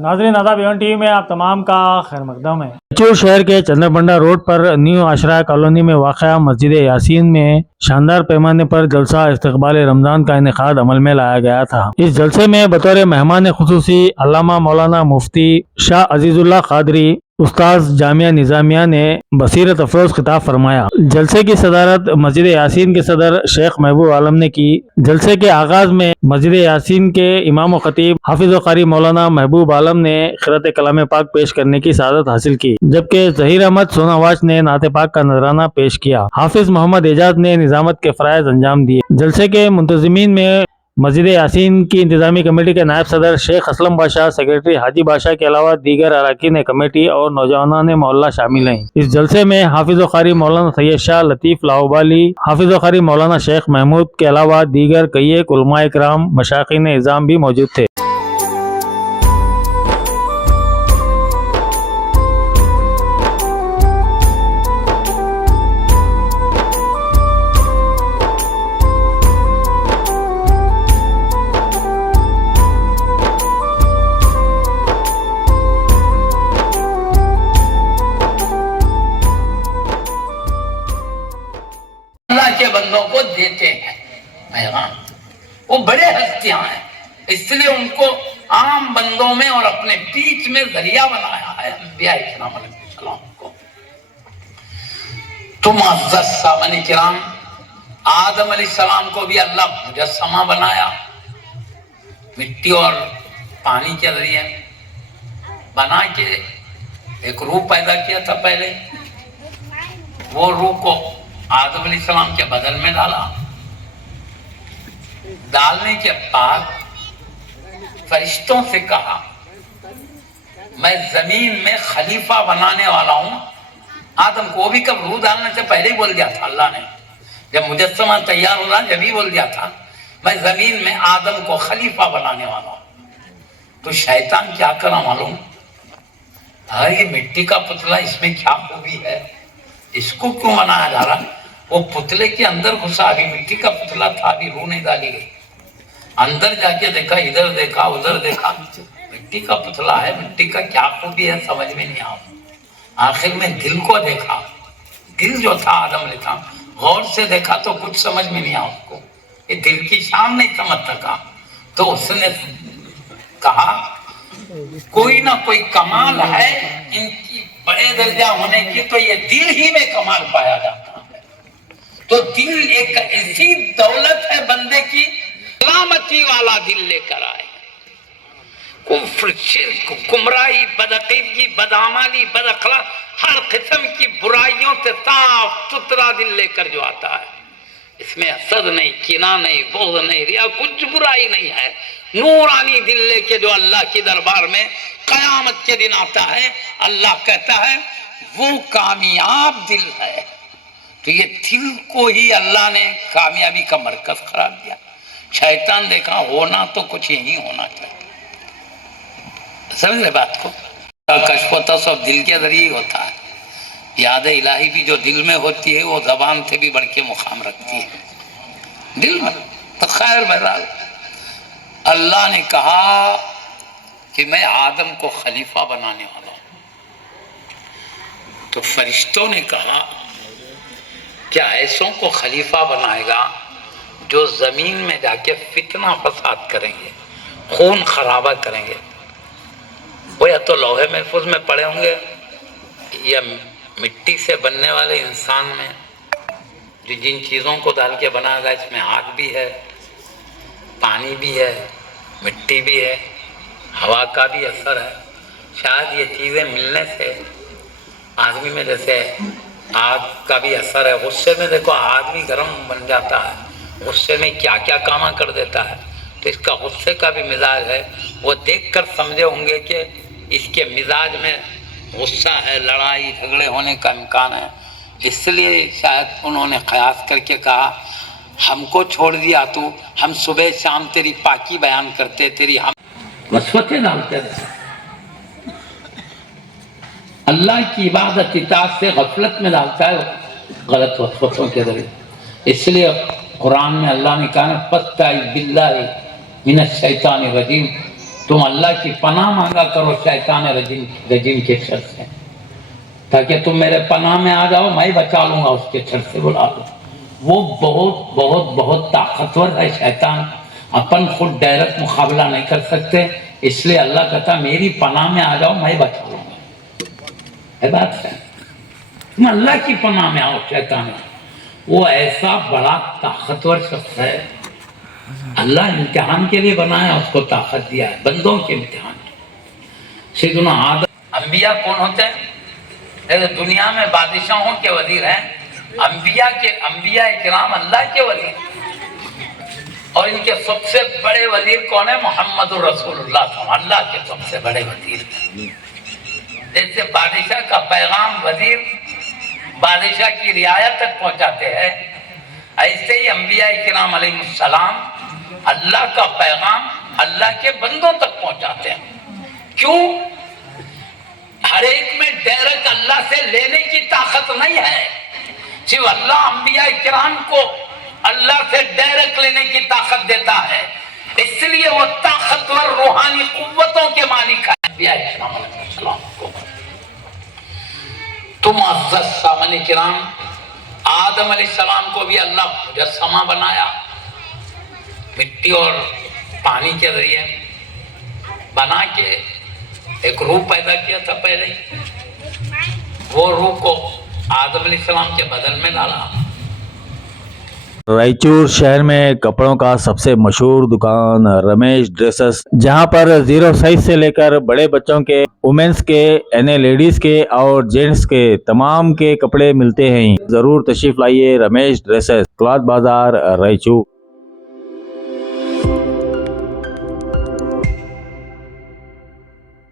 नाज़रीन आदाब Avon TV में आप तमाम का खैर मकदम है। बचूर शहर के चंद्रबंडा रोड पर न्यू आशरा कॉलोनी में वाक़या मस्जिद यासीन में शानदार पैमाने पर जलसा इस्तकबाल रमज़ान का इनेकाद अमल में लाया गया था। इस जलसे में बतौर मेहमान खुसूसी अल्लामा मौलाना मुफ्ती शाह अजीजुल्लाह कादरी उस्ताद जामिया निज़ामिया ने बसीरत अफरोज खिताब फरमाया। जलसे की सदारत मस्जिद यासीन के सदर शेख महबूब आलम ने की। जलसे के आगाज में मस्जिद यासीन के इमाम व खतीब हाफिज व कारी मौलाना महबूब आलम ने क़िरात कलाम पाक पेश करने की सआदत हासिल की, जबकि ज़हीर अहमद सोनावाच ने नाते पाक का नजराना पेश किया। हाफिज मोहम्मद एजाज ने निजामत के फ़राइज़ अंजाम दिए। जलसे के मुंतज़िमीन में मस्जिद यासीन की इंतजामी कमेटी के नायब सदर शेख असलम बादशाह, सेक्रेटरी हाजी बादशाह के अलावा दीगर अरकान कमेटी और नौजवानान मोहल्ला शामिल हैं। इस जलसे में हाफिज व कारी मौलाना सैयद शाह लतीफ़ लाहौबाली, हाफिज व कारी मौलाना शेख महमूद के अलावा दीगर कई उलमा इकराम, मशाइखीन इज़ाम भी मौजूद थे। अल्लाह के बंदों को देते हैं पैगाम। वो बड़े हस्तियां हैं, इसलिए उनको आम बंदों में और अपने बीच में जरिया बनाया है अंबिया इकराम अलैहिस्सलाम को। तुम अज़्ज़त सामने किराम, आदम अलैहिस्सलाम को भी अल्लाह मुजस्समा बनाया, मिट्टी और पानी के जरिए बना के एक रूह पैदा किया था। पहले वो रूह को आदम अलैहिस्सलाम के बदन में डाला। डालने के बाद फरिश्तों से कहा, मैं जमीन में खलीफा बनाने वाला हूं। आदम को भी कब रूह डालने से पहले ही बोल दिया था अल्लाह ने, जब मुजस्समा तैयार हो रहा जब ही बोल दिया था मैं जमीन में आदम को खलीफा बनाने वाला हूं। तो शैतान क्या करा मालूम? अरे ये मिट्टी का पुतला, इसमें क्या खूबी है, इसको क्यों बनाया जा रहा? वो पुतले के अंदर घुसा, अभी मिट्टी का पुतला था, अभी रूह नहीं डाली गई। अंदर जाके देखा, इधर देखा उधर देखा, मिट्टी का पुतला है, मिट्टी का क्या खूबी है समझ में नहीं आया। आखिर में दिल को देखा, दिल जो था आदम ने था, गौर से देखा तो कुछ समझ में नहीं आया उसको, ये दिल की शान नहीं समझ सका। तो उसने कहा कोई ना कोई कमाल है इनकी बड़े दर्जा होने की, तो ये दिल ही में कमाल पाया जाता है। तो दिल एक ऐसी दौलत है बंदे की, सलामती वाला दिल लेकर आए। कुफ्र, शिर्क, गुमराही, बदअकीदगी, बदआमली, बदअखलाक, हर किस्म की बुराइयों से साफ सुथरा दिल लेकर जो आता है, इसमें हसद नहीं, किना नहीं, बोझ नहीं, रिया, कुछ बुराई नहीं है। नूरानी दिल लेके जो अल्लाह के दरबार में कयामत के दिन आता है, अल्लाह कहता है वो कामयाब दिल है। तो ये दिल को ही अल्लाह ने कामयाबी का मरकज करार दिया। शैतान देखा होना तो कुछ यही होना चाहिए, समझ रहे बात को? कश्फ होता सब दिल के जरिए होता है। याद इलाही भी जो दिल में होती है वो जबान से भी बढ़ के मुकाम रखती है दिल में। तो खैर बहरहाल अल्लाह ने कहा कि मैं आदम को खलीफा बनाने वाला हूं। तो फरिश्तों ने कहा क्या ऐसों को खलीफा बनाएगा जो जमीन में जाके फितना फसाद करेंगे, खून खराबा करेंगे? वो या तो लौहे महफूज में पड़े होंगे या मिट्टी से बनने वाले इंसान में जो जिन चीज़ों को डाल के बनाया गया, इसमें आग भी है, पानी भी है, मिट्टी भी है, हवा का भी असर है। शायद ये चीज़ें मिलने से आदमी में जैसे आग का भी असर है, गुस्से में देखो आदमी गर्म बन जाता है, गुस्से में क्या क्या कामा कर देता है। तो इसका गुस्से का भी मिजाज है। वो देखकर समझे होंगे कि इसके मिजाज में गुस्सा है, लड़ाई झगड़े होने का इम्कान है, इसलिए शायद उन्होंने क़यास करके कहा हमको छोड़ दिया तो हम सुबह शाम तेरी पाकी बयान करते, तेरी हम वसवसे डालते रहते। अल्लाह की इबादत इताअत से गफलत में डालता है गलत वसवसों के जरिए। इसलिए कुरान में अल्लाह ने कहा फस्तईज़ बिल्लाहि मिनश शैतानिर रजीम, तुम अल्लाह की पनाह मांगा करो शैतान रजीम के शर से, ताकि तुम मेरे पनाह में आ जाओ, मैं बचा लूंगा उसके शर से। बुला लो, वो बहुत बहुत बहुत ताकतवर है शैतान, अपन खुद डायरेक्ट मुकाबला नहीं कर सकते, इसलिए अल्लाह कहता मेरी पनाह में आ जाओ, मैं बचा लूंगा। है बात है, तुम अल्लाह की पनाह में आओ शैतान। वो ऐसा बड़ा ताकतवर शख्स है, अल्लाह इम्तिहान के लिए बनाया, उसको ताकत दिया है, बंदों के इम्तिहान। सैयदना आदम, अंबिया कौन होते हैं? दुनिया में बादशाहों के वजीर हैं, अंबिया इकराम अल्लाह के वजीर, और इनके सबसे बड़े वजीर कौन है? मोहम्मद रसूलुल्लाह, अल्लाह के सबसे बड़े वजीर। जैसे बादशाह का पैगाम वजीर बादशाह की रियायत तक पहुंचाते हैं, ऐसे ही अंबिया इकराम अलैहिस्सलाम अल्लाह का पैगाम अल्लाह के बंदों तक पहुंचाते हैं। क्यों? हर एक में डायरेक्ट अल्लाह से लेने की ताकत नहीं है, सिर्फ अल्लाह अंबिया इकराम को अल्लाह से डायरेक्ट लेने की ताकत देता है, इसलिए वो ताकतवर रूहानी कुव्वतों के मालिक है अंबिया इकराम अलैहिस्सलाम को। तुम अज़्ज़त सामने किराम, आदम अलैहिस्सलाम को भी अल्लाह मुजस्समा बनाया, मिट्टी और पानी के जरिए बना के एक रूह पैदा किया था पहले ही, वो रूह को आदम अलैहिस्सलाम के बदन में डाला। रायचूर शहर में कपड़ों का सबसे मशहूर दुकान रमेश ड्रेसेस, जहां पर 0 साइज से लेकर बड़े बच्चों के, वुमेन्स के, यानी लेडीज के और जेंट्स के तमाम के कपड़े मिलते हैं। जरूर तशरीफ लाइए रमेश ड्रेसेस, क्लॉथ बाजार, रायचूर।